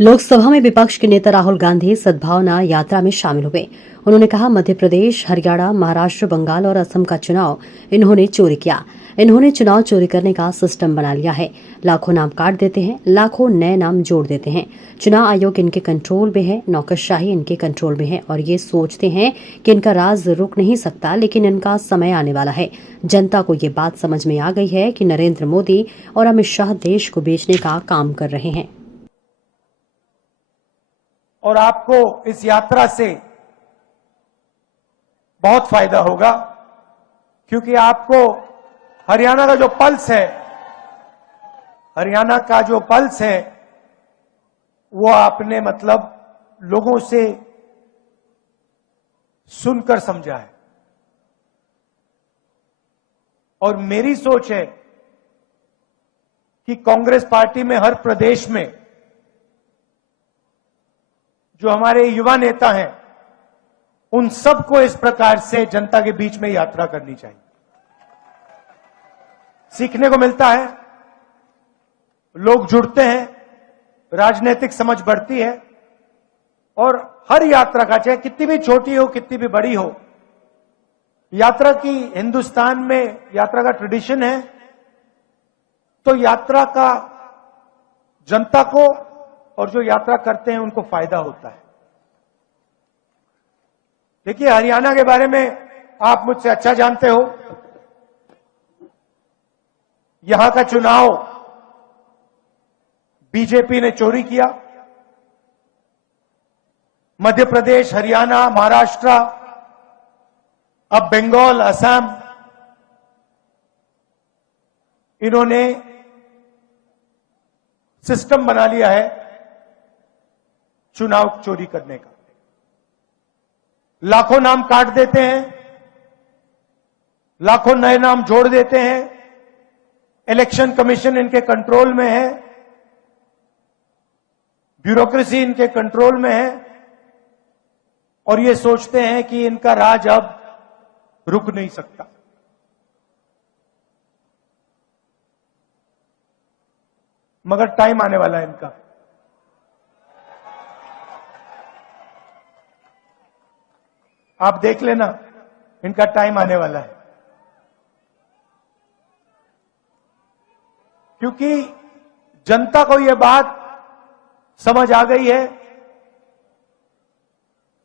लोकसभा में विपक्ष के नेता राहुल गांधी सद्भावना यात्रा में शामिल हुए। उन्होंने कहा, मध्य प्रदेश, हरियाणा, महाराष्ट्र, बंगाल और असम का चुनाव इन्होंने चोरी किया। इन्होंने चुनाव चोरी करने का सिस्टम बना लिया है। लाखों नाम काट देते हैं, लाखों नए नाम जोड़ देते हैं। चुनाव आयोग इनके कंट्रोल में है, नौकरशाही इनके कंट्रोल में है और ये सोचते हैं कि इनका राज रुक नहीं सकता, लेकिन इनका समय आने वाला है। जनता को ये बात समझ में आ गई है कि नरेंद्र मोदी और अमित शाह देश को बेचने का काम कर रहे हैं। और आपको इस यात्रा से बहुत फायदा होगा, क्योंकि आपको हरियाणा का जो पल्स है वो आपने लोगों से सुनकर समझा है। और मेरी सोच है कि कांग्रेस पार्टी में हर प्रदेश में जो हमारे युवा नेता हैं, उन सबको इस प्रकार से जनता के बीच में यात्रा करनी चाहिए। सीखने को मिलता है, लोग जुड़ते हैं, राजनीतिक समझ बढ़ती है। और हर यात्रा का, चाहे कितनी भी छोटी हो कितनी भी बड़ी हो, यात्रा की हिंदुस्तान में यात्रा का ट्रेडिशन है। तो यात्रा का जनता को और जो यात्रा करते हैं उनको फायदा होता है। देखिए, हरियाणा के बारे में आप मुझसे अच्छा जानते हो। यहां का चुनाव बीजेपी ने चोरी किया। मध्य प्रदेश, हरियाणा, महाराष्ट्र, अब बंगाल, असम, इन्होंने सिस्टम बना लिया है चुनाव चोरी करने का। लाखों नाम काट देते हैं, लाखों नए नाम जोड़ देते हैं। इलेक्शन कमीशन इनके कंट्रोल में है, ब्यूरोक्रेसी इनके कंट्रोल में है और ये सोचते हैं कि इनका राज अब रुक नहीं सकता। मगर टाइम आने वाला है इनका। आप देख लेना, इनका टाइम आने वाला है। क्योंकि जनता को यह बात समझ आ गई है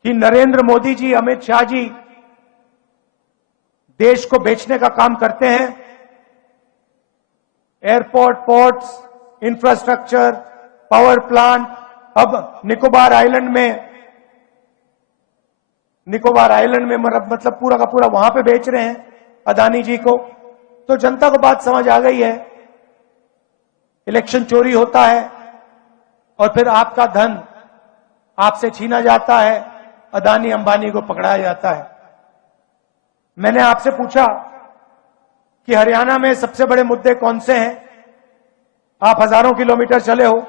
कि नरेंद्र मोदी जी, अमित शाह जी देश को बेचने का काम करते हैं। Airport, ports, infrastructure, power plant, अब निकोबार आइलैंड में पूरा का पूरा वहां पे बेच रहे हैं अदानी जी को। तो जनता को बात समझ आ गई है। इलेक्शन चोरी होता है और फिर आपका धन आपसे छीना जाता है, अदानी अंबानी को पकड़ाया जाता है। मैंने आपसे पूछा कि हरियाणा में सबसे बड़े मुद्दे कौन से हैं। आप हजारों किलोमीटर चले हो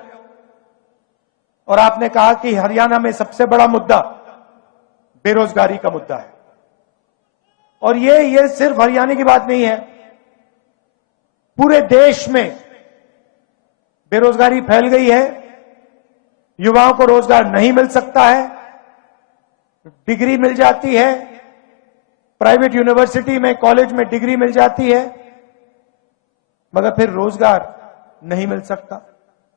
और आपने कहा कि हरियाणा में सबसे बड़ा मुद्दा बेरोजगारी का मुद्दा है। और ये सिर्फ हरियाणा की बात नहीं है, पूरे देश में बेरोजगारी फैल गई है। युवाओं को रोजगार नहीं मिल सकता है। डिग्री मिल जाती है, प्राइवेट यूनिवर्सिटी में, कॉलेज में डिग्री मिल जाती है, मगर फिर रोजगार नहीं मिल सकता।